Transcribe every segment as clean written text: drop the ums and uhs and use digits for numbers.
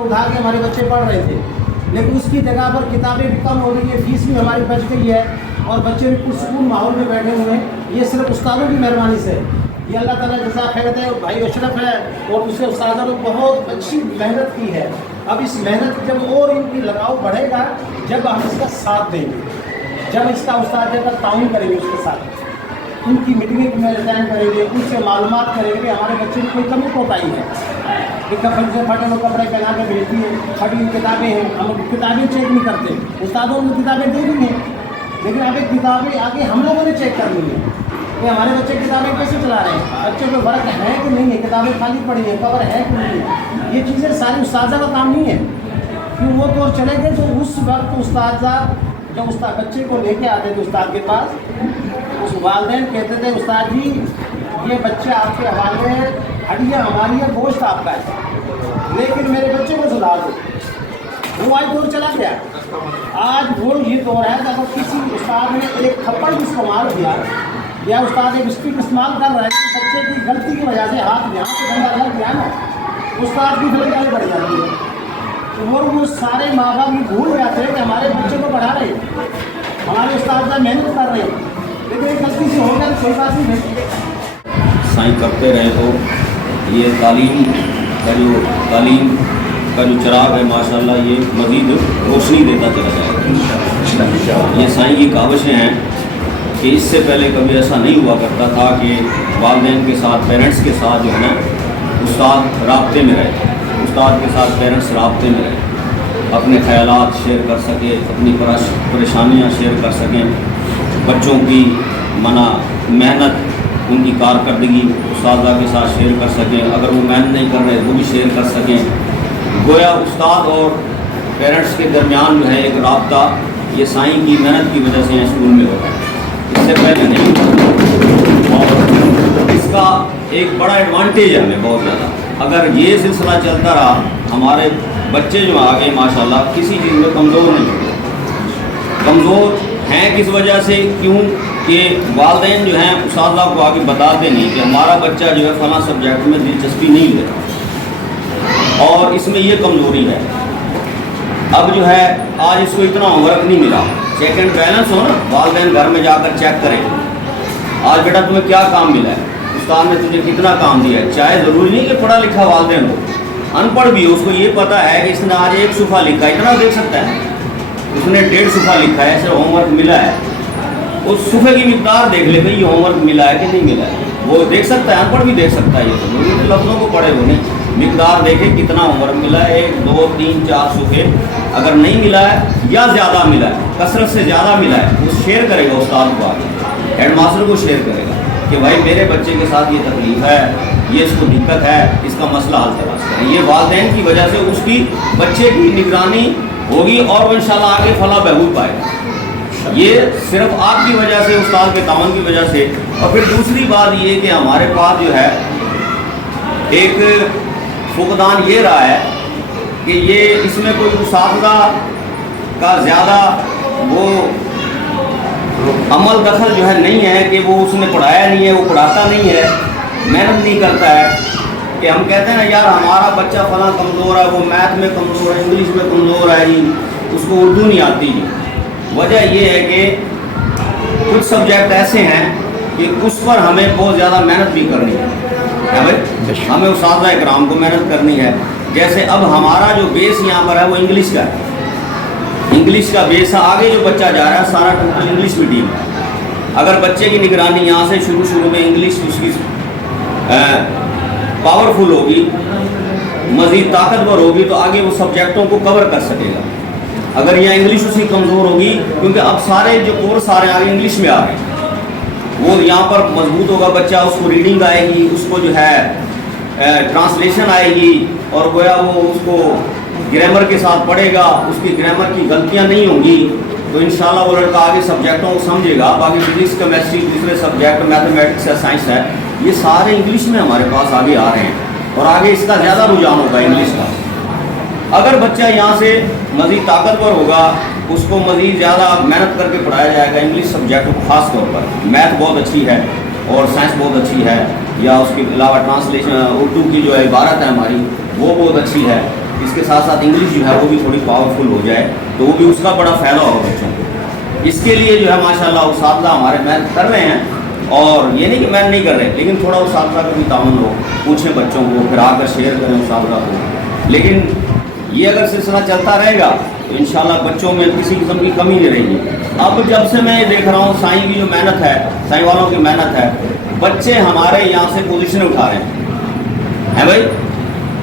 उठा के हमारे बच्चे पढ़ रहे थे, लेकिन उसकी जगह पर किताबें भी कम हो रही है, फीस भी हमारी बच गई है और बच्चे भी पुरसकून माहौल में बैठे हुए हैं। ये सिर्फ उस्तादों की मेहरबानी से। ये अल्लाह ताला जज़ा खैर दे। भाई अशरफ है और दूसरे उस्तादों ने बहुत अच्छी मेहनत की है। अब इस मेहनत जब और इनकी लगाव बढ़ेगा जब हम इसका साथ देंगे, जब इसका उस्ताद का ताउन करेंगे, उसके साथ उनकी मीटिंगें में अटेंड करेंगे, उनसे मालूमात करेंगे कि हमारे बच्चे में कोई कमी कोताही है कि कपड़े से फटे हुए कपड़े पहना के भेजती है, फटी हुई किताबें हैं, हम किताबें चेक नहीं करते। उस्तादों ने किताबें दे दी हैं, लेकिन अभी किताबें आगे हम लोगों ने चेक करनी है कि हमारे बच्चे किताबें कैसे चला रहे हैं, बच्चे को वर्क है कि नहीं है, किताबें खाली पड़ी हैं, कवर है कि नहीं है। ये चीज़ें सारी उस्तादा का काम नहीं है, क्योंकि वो दौर चले गए जो उस वक्त उस्तादा जब उस्ताद बच्चे को लेके आते थे उस्ताद के पास, उस वालिदैन कहते थे उस्ताद जी ये बच्चा आपके हवाले है, हड्डियाँ हमारी है, गोश्त आपका है, लेकिन मेरे बच्चे को सुधार दो। वो आज दौर चला गया। आज वो ये दौर है कि अगर किसी उस्ताद ने एक थप्पड़ भी इसको मार दिया या उस्ताद एक स्टिक इस्तेमाल कर रहा है कि बच्चे की गलती की वजह से हाथ यहाँ से गंदा लग गया ना, उस्ताद की फिर आगे बढ़ जाती है। तो वो सारे माँ बाप भी भूल जाते हैं कि हमारे बच्चे को पढ़ा रहे हैं, हमारे उस्ताद मेहनत कर रहे हैं, लेकिन एक गलती से हो गया तो कोई बात नहीं। साईं करते रहे तो ये तालीम का जो चिराग है माशाल्लाह ये मज़ीद रोशनी देता चला जाएगा। ये साईं की काविशें हैं कि इससे पहले कभी ऐसा नहीं हुआ करता था कि वालिदैन के साथ, पेरेंट्स के साथ जो है ना उस्ताद राब्ते में रहे, उस्ताद के साथ पेरेंट्स राब्ते में रहे, अपने ख़यालात शेयर कर सके, अपनी परेशानियाँ शेयर कर सकें, बच्चों की मेहनत, उनकी कारकर्दगी उस्तादा के साथ शेयर कर सकें, अगर वो मेहनत नहीं कर रहे वो भी शेयर कर सकें। गोया उस्ताद और पेरेंट्स के दरमियान जो है एक राब्ता ये साईं की मेहनत की वजह से स्कूल में होता है, इससे पहले नहीं होता। और इसका एक बड़ा एडवांटेज है हमें बहुत ज़्यादा। अगर ये सिलसिला चलता रहा, हमारे बच्चे जो आगे माशाल्लाह किसी चीज़ में कमज़ोर नहीं होते। कमज़ोर हैं किस वजह से? क्यों कि वालिदैन जो हैं उस्ताद को आगे बताते नहीं कि हमारा बच्चा जो है फ़लाँ सब्जेक्ट में दिलचस्पी नहीं लेता और इसमें ये कमज़ोरी है। अब जो है आज इसको इतना होमवर्क नहीं मिला, चेक एंड बैलेंस हो ना, वालिदैन घर में जाकर चेक करें आज बेटा तुम्हें क्या काम मिला है, उस्ताद ने तुझे कितना काम दिया है। चाहे ज़रूरी नहीं कि पढ़ा लिखा वालिदैन हो, अनपढ़ भी हो, उसको ये पता है कि इसने आज 1 सूफ़ा लिखा है, इतना देख सकता है, उसने 1.5 सूफ़ा लिखा है, ऐसे होमवर्क मिला है, उस सूफे की मिकदार देख ले भाई ये होमवर्क मिला है कि नहीं मिला है, वो देख सकता है, अनपढ़ भी देख सकता है। ये तो लफ्ज़ों को पढ़े हो नहीं, मिकदार देखे कितना होमवर्क मिला है, 1, 2, 3, 4 सूफे, अगर नहीं मिला है या ज़्यादा मिला है, कसरत से ज़्यादा मिला है, वो शेयर करेगा उस्ताद को, आगे हेड मास्टर को शेयर करेगा कि भाई मेरे बच्चे के साथ ये तकलीफ़ है, ये इसको दिक्कत है, इसका मसला हल तलाश करें। ये वालिदैन की वजह से उसकी बच्चे की निगरानी होगी और वो इंशाल्लाह आगे फलाह बहबूद पाएगा। ये सिर्फ आपकी वजह से, उस्ताद के तावन की वजह से। और फिर दूसरी बात ये कि हमारे पास जो है एक फुकदान ये रहा है कि ये इसमें कोई उस्तादा का ज़्यादा वो अमल दखल जो है नहीं है कि वो उसने पढ़ाया नहीं है, वो पढ़ाता नहीं है, मेहनत नहीं करता है। कि हम कहते हैं ना यार हमारा बच्चा फलां कमज़ोर है, वो मैथ में कमज़ोर है, इंग्लिश में कमज़ोर है जी, उसको उर्दू नहीं आती जी। वजह ये है कि कुछ सब्जेक्ट ऐसे हैं कि उस पर हमें बहुत ज़्यादा मेहनत भी करनी है भाई, हमें उस्ताद इकराम को मेहनत करनी है। जैसे अब हमारा जो बेस यहाँ पर है वो इंग्लिश का है, इंग्लिश का बेस है, आगे जो बच्चा जा रहा है सारा टोटल इंग्लिश मीडियम है। अगर बच्चे की निगरानी यहाँ से शुरू में इंग्लिश उसकी पावरफुल होगी, मज़ीद ताकतवर होगी, तो आगे वो सब्जेक्टों को कवर कर सकेगा। अगर यहाँ इंग्लिश उसकी कमज़ोर होगी, क्योंकि अब सारे जो कोर्स सारे आगे इंग्लिश में आ रहे हैं, वो यहाँ पर मजबूत होगा बच्चा, उसको रीडिंग आएगी, उसको जो है ट्रांसलेशन आएगी, और गोया वो उसको ग्रामर के साथ पढ़ेगा, उसकी ग्रामर की गलतियाँ नहीं होंगी, तो इंशाल्लाह वो लड़का आगे सब्जेक्टों को समझेगा। बाकी फिजिक्स, केमिस्ट्री, दूसरे सब्जेक्ट, मैथमेटिक्स है, साइंस है, ये सारे इंग्लिश में हमारे पास आगे आ रहे हैं और आगे इसका ज़्यादा रुझान होगा इंग्लिश का। अगर बच्चा यहाँ से मज़ीद ताकतवर होगा, उसको मज़ीद ज़्यादा मेहनत करके पढ़ाया जाएगा इंग्लिश सब्जेक्ट को, ख़ास तौर पर मैथ बहुत अच्छी है और साइंस बहुत अच्छी है, या उसके अलावा ट्रांसलेशन उर्दू की जो इबारत है हमारी वो बहुत अच्छी है, اس کے ساتھ ساتھ انگلش جو ہے وہ بھی تھوڑی پاورفل ہو جائے تو وہ بھی اس کا بڑا فائدہ ہوگا بچوں کو. اس کے لیے جو ہے ماشاءاللہ اساتذہ ہمارے محنت کر رہے ہیں, اور یہ نہیں کہ محنت نہیں کر رہے, لیکن تھوڑا اساتذہ کا بھی تعاون ہو, پوچھیں بچوں کو, پھر آ کر شیئر کریں اساتذہ کو. لیکن یہ اگر سلسلہ چلتا رہے گا تو انشاءاللہ بچوں میں کسی قسم کی کمی نہیں رہے گی. اب جب سے میں دیکھ رہا ہوں سائیں کی جو محنت ہے, سائیں والوں کی محنت ہے, بچے ہمارے یہاں سے پوزیشن اٹھا رہے ہیں بھائی.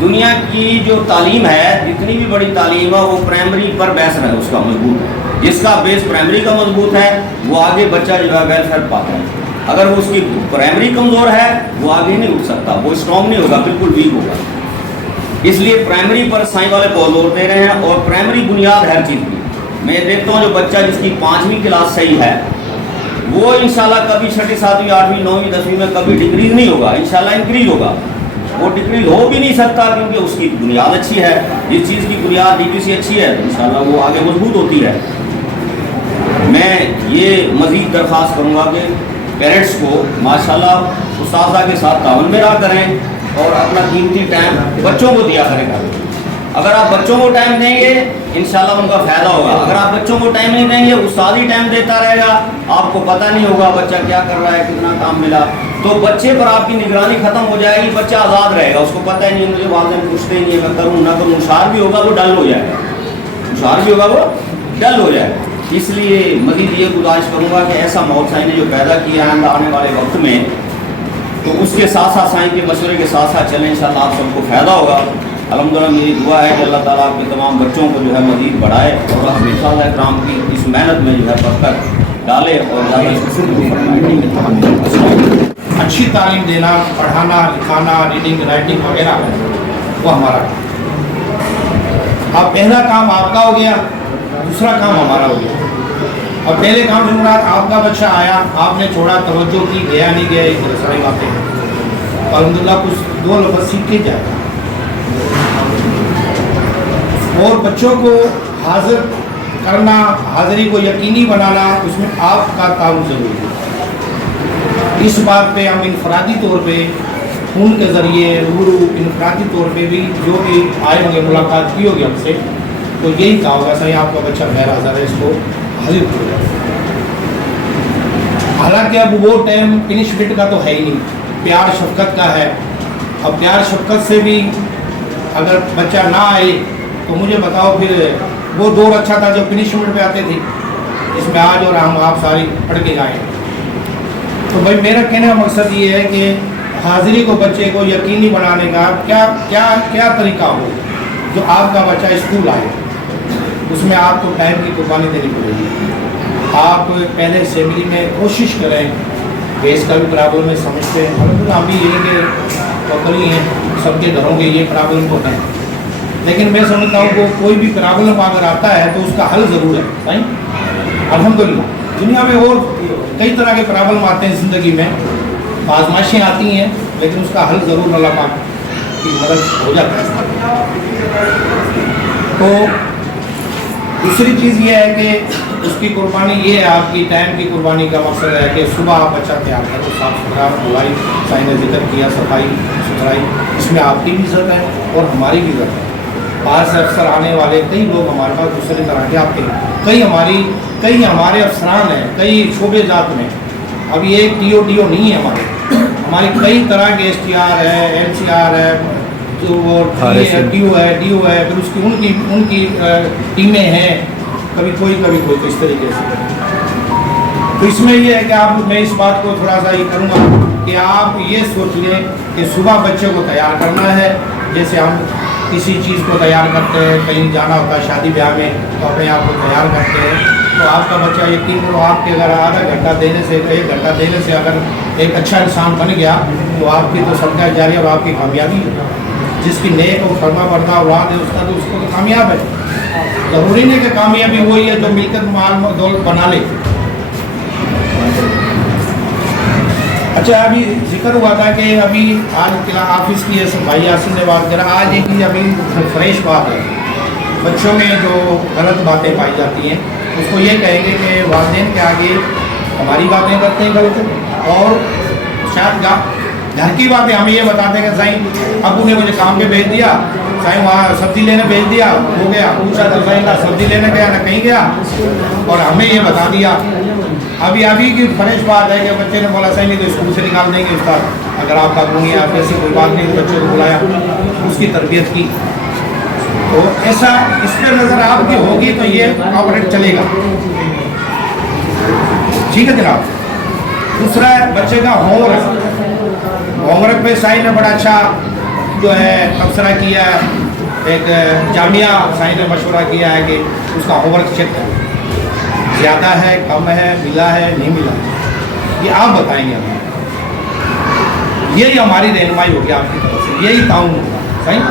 دنیا کی جو تعلیم ہے, جتنی بھی بڑی تعلیم ہے, وہ پرائمری پر بیس ہے, اس کا مضبوط ہے. جس کا بیس پرائمری کا مضبوط ہے وہ آگے بچہ جو ہے ویلفیئر پاتا ہے. اگر وہ اس کی پرائمری کمزور ہے وہ آگے نہیں اٹھ سکتا, وہ اسٹرانگ نہیں ہوگا, بالکل ویک ہوگا. اس لیے پرائمری پر سائیں والے بہت زور دے رہے ہیں, اور پرائمری بنیاد ہر چیز کی. میں دیکھتا ہوں جو بچہ جس کی 5ویں کلاس صحیح ہے وہ انشاءاللہ کبھی 6ٹھی 7ویں 8ویں 9ویں 10ویں میں کبھی ڈکریز نہیں ہوگا, انشاءاللہ انکریز ہوگا. وہ ڈکریز ہو بھی نہیں سکتا کیونکہ اس کی بنیاد اچھی ہے. جس چیز کی بنیاد DPC اچھی ہے انشاءاللہ وہ آگے مضبوط ہوتی ہے. میں یہ مزید درخواست کروں گا کہ پیرنٹس کو ماشاءاللہ اساتذہ کے ساتھ تعاون میں رہا کریں اور اپنا قیمتی ٹائم بچوں کو دیا کریں. اگر آپ بچوں کو ٹائم دیں گے انشاءاللہ ان کا فائدہ ہوگا. اگر آپ بچوں کو ٹائم نہیں دیں گے, استاد ہی ٹائم دیتا رہے گا, آپ کو پتہ نہیں ہوگا بچہ کیا کر رہا ہے, کتنا کام ملا, تو بچے پر آپ کی نگرانی ختم ہو جائے گی. بچہ آزاد رہے گا, اس کو پتہ ہی نہیں, مجھے والدین پوچھتے ہی نہیں, میں کروں نہ کروں. ہوشیار بھی ہوگا وہ ڈل ہو جائے گا, ہوشیار بھی ہوگا وہ ڈل ہو جائے گا. اس لیے مزید یہ گزارش کروں گا کہ ایسا ماحول سائیں نے جو پیدا کیا ہے آنے والے وقت میں, تو اس کے ساتھ ساتھ سائیں کے مشورے کے ساتھ ساتھ چلیں, انشاءاللہ آپ سب کو فائدہ ہوگا. الحمدللہ میری دعا ہے کہ اللہ تعالیٰ آپ کے تمام بچوں کو جو ہے مزید بڑھائے اور ہمیشہ کرام کی اس محنت میں جو ہے برکت ڈالے اور اچھی تعلیم دینا, پڑھانا لکھانا, ریڈنگ رائٹنگ وغیرہ وہ ہمارا. اب پہلا کام آپ کا ہو گیا, دوسرا کام ہمارا ہو گیا. اور پہلے کام سے مراد آپ کا بچہ آیا, آپ نے چھوڑا, توجہ کی, گیا نہیں گیا, ایک ساری باتیں. الحمدللہ کچھ 2 لفظ سیکھ کے جائے. اور بچوں کو حاضر کرنا, حاضری کو یقینی بنانا, اس میں آپ کا تعاون ضروری ہے. اس بات پہ ہم انفرادی طور پہ فون کے ذریعے روبرو انفرادی طور پہ بھی جو بھی آئے ہوں گے, ملاقات کی ہوگی ہم سے, تو یہی کہا ہوگا صحیح آپ کا بچہ غیر حاضر ہے, اس کو حاضر کر جائے. حالانکہ اب وہ ٹائم پنشمنٹ کا تو ہے ہی نہیں, پیار شفقت کا ہے. اب پیار شفقت سے بھی اگر بچہ نہ آئے تو مجھے بتاؤ پھر وہ دور اچھا تھا جو پنشمنٹ پہ آتے تھے, اس میں آج اور ہم آپ ساری پڑھ کے جائیں. تو بھائی میرا کہنے کا مقصد یہ ہے کہ حاضری کو بچے کو یقینی بنانے کا کیا کیا کیا طریقہ ہو. جو آپ کا بچہ اسکول آئے اس میں آپ کو ٹائم کی قربانی دینی پڑے گی. آپ پہلے اسمبلی میں کوشش کریں, گیس کا بھی پرابلم ہے سمجھتے ہیں, الحمدللہ ہم بھی یہی کہ توکلی ہیں, سب کے گھروں کے یہ پرابلم ہوتا ہے. لیکن میں سمجھتا ہوں کہ کوئی بھی پرابلم اگر آتا ہے تو اس کا حل ضرور ہے. صحیح الحمدللہ دنیا میں اور کئی طرح کے پرابلم آتے ہیں زندگی میں, آزمائشیں آتی ہیں, لیکن اس کا حل ضرور اللہ پاک کی مدد ہو جاتا ہے. تو دوسری چیز یہ ہے کہ اس کی قربانی یہ ہے, آپ کی ٹائم کی قربانی کا مقصد ہے کہ صبح آپ بچہ تیار کرو, صاف ستھرا, دھلائی, سائیں نے ذکر کیا صفائی ستھرائی, اس میں آپ کی بھی عزت ہے اور ہماری بھی عزت ہے. باہر سے افسر آنے والے کئی لوگ ہمارے پاس دوسرے طرح کے آتے ہیں, کئی ہمارے افسران ہیں کئی شعبے ذات میں. اب یہ ایک ٹی او نہیں ہے ہماری کئی طرح کے STR ہے, MCR ہے, جو ٹی او ہے, پھر اس کی ان کی ٹیمیں ہیں, کبھی کوئی تو اس طریقے سے. تو اس میں یہ ہے کہ میں اس بات کو تھوڑا سا یہ کروں گا کہ آپ یہ سوچ لیں کہ صبح بچے کو تیار کرنا ہے, جیسے ہم کسی چیز کو تیار کرتے ہیں, کہیں جانا ہوتا ہے شادی بیاہ میں تو اپنے آپ کو تیار کرتے ہیں. تو آپ کا بچہ یقین کرو آپ کے اگر آدھا گھنٹہ دینے سے 1 گھنٹہ دینے سے اگر ایک اچھا انسان بن گیا تو آپ کی تو صدقہ جاری اور آپ کی کامیابی ہے. جس کی نیک اور فرما بردار اولاد ہے اس کا تو اس کو تو کامیاب ہے. ضروری نہیں کہ کامیابی وہی ہے جو ملکت مال دولت بنا لے. اچھا ابھی ذکر ہوا تھا کہ ابھی آج آفس کی بھائی یاسین نے بات کرا, آج ایک ابھی فریش بات ہے, بچوں میں جو غلط باتیں پائی جاتی ہیں اس کو یہ کہیں گے کہ والدین کے آگے ہماری باتیں کرتے ہیں غلط, اور شاید घर की बात है, हमें ये बताते हैं कि साईं अबू ने मुझे काम पे भेज दिया, साईं वहाँ सब्जी लेने भेज दिया, हो गया, पूछा तो साईं ना सब्जी लेने गया ना कहीं गया, और हमें ये बता दिया। अभी की फ्रेश बात है कि बच्चे ने बोला साईं नहीं तो स्कूल से निकाल देंगे उस्ताद, अगर आपका कानूनी है आप ऐसी कोई बात नहीं, तो बच्चे को बुलाया, उसकी तरबियत की। तो ऐसा इस पर नज़र आपकी होगी तो ये ऑपरेट चलेगा। ठीक है जनाब। दूसरा है बच्चे का होमवर्क पे साईं ने बड़ा अच्छा जो है तबसरा किया है, एक जामिया साईं ने मशवरा किया है कि उसका होमवर्क चेक करें, ज़्यादा है, कम है, मिला है, नहीं मिला, ये आप बताएंगे हमें। यही हमारी रहनुमाई होगी आपकी तरफ से, यही ताउन होगा साईं,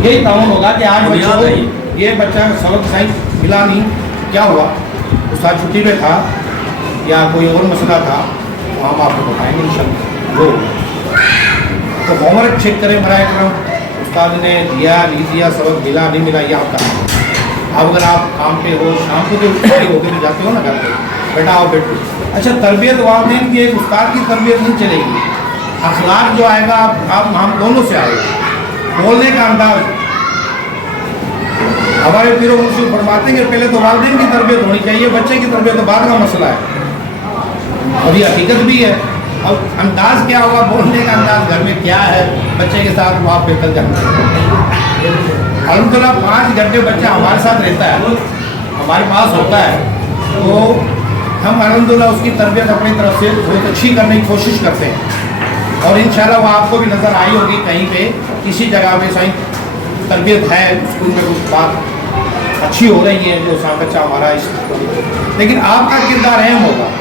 यही ताउन होगा कि आज बच्चों को ये बच्चा सबक साईं मिला नहीं, क्या हुआ, उस्ताद छुट्टी पे था या कोई और मसला था, तो हम आपको बताएंगे इंशाअल्लाह जो। तो होमवर्क चेक करें बराए करम, उस्ताद ने दिया नहीं दिया, सबक मिला नहीं मिला, ये आपका। अब अगर आप काम पे हो, शाम को जो फ्री होकर तो जाते हो ना घर पे, बेटा आओ बैठो। अच्छा, तरबियत वालिदैन की एक उस्ताद की तरबियत नहीं चलेगी, अखलाक जो आएगा आप हम दोनों से आएगा, बोलने का अंदाज। हमारे पीरो मुर्शिद फरमाते हैं कि पहले तो वालिदैन की तरबियत होनी चाहिए, बच्चे की तरबियत तो बाद का मसला है, और ये हकीकत भी है। अब अंदाज क्या होगा, बोलने का अंदाज घर में क्या है, बच्चे के साथ आप बेहतर जानते हैं। अल्हम्दुलिल्लाह 5 घंटे बच्चा हमारे साथ रहता है, हमारे पास होता है, तो हम अल्हम्दुलिल्लाह उसकी तरबियत अपनी तरफ से बहुत अच्छी करने की कोशिश करते हैं, और इंशाल्लाह वो आपको भी नज़र आई होगी कहीं पे किसी जगह पे साईं तरबियत है, स्कूल में कुछ बात अच्छी हो रही है जो बच्चा हमारा इस, लेकिन आपका किरदार अहम होगा।